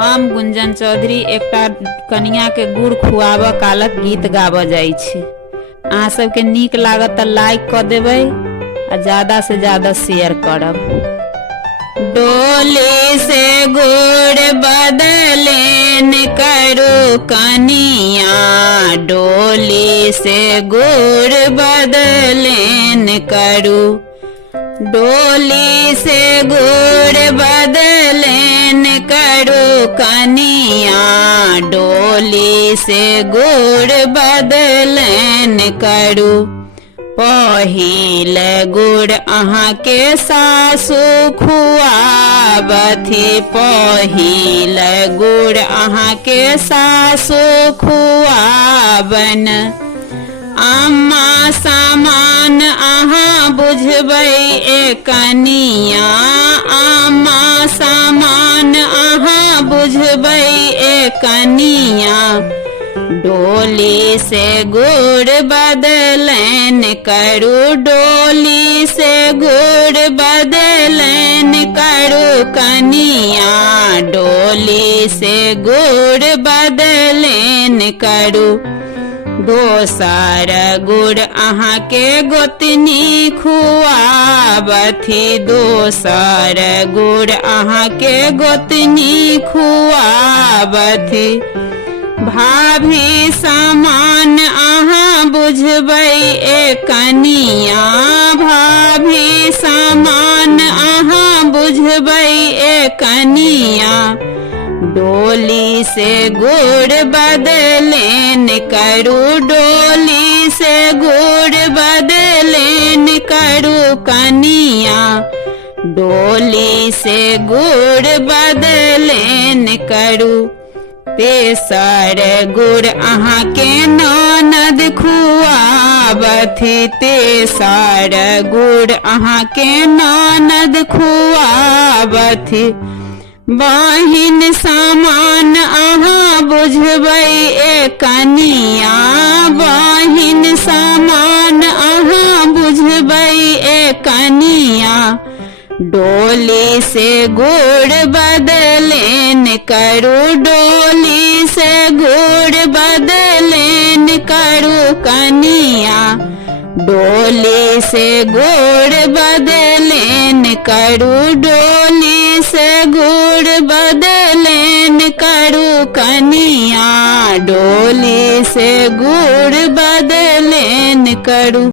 हम गुंजन चौधरी एकटा कनिया के गुड़ खुआब कालक गीत गाब जाई छी। अहाँ सबके नीक लागत त लाइक कर देबै आ ज्यादा से ज्यादा शेयर करब। डोली से गुड़ बदलेन करू कनिया, डोली से गुड़ बदलेन करू, डोली से गुड़ बदलेन करू कनिया, डोली से गुड़ बदलेन करू। पहिल गुड़ अहाँ के सासु खुआबथी, पहिल गुड़ अहाँ के सासु खुआबन। अम्मा सामान अहाँ बुझबै ए कनिया, अम्मा सामान अहाँ बुझबै ए कनिया, डोली से गुड़ बदलेन करू, डोली से गुड़ बदलेन करू कनिया, डोली से गुड़ बदलेन करू। दोसर गुड़ अहाँ के गोतनी खुआबथी, दोसर गुड़ अहाँ के गोतनी खुआबथी। भाभी सामान अहाँ बुझबै ए कनिया, भाभी सामान अहाँ बुझबै ए कनिया, डोली से गुड़ बदलेन करू, डोली से गुड़ बदलेन करू कनिया, डोली से गुड़ बदलेन करू। तेसर गुड़ अहाँ के ननद खुआबथी, तेसर गुड़ अहाँ के ननद खुआबथी। बहिन सामान अहाँ बुझबै ए कनिया, बहिन सामान अहाँ बुझबै ए कनिया, डोली से गुड़ बदलेन करू, डोली से गुड़ बदलेन करू कनिया, डोली से गुड़ बदलेन करू, डोली से गुड़ बदलेन करू कनिया, डोली से गुड़ बदलेन करू।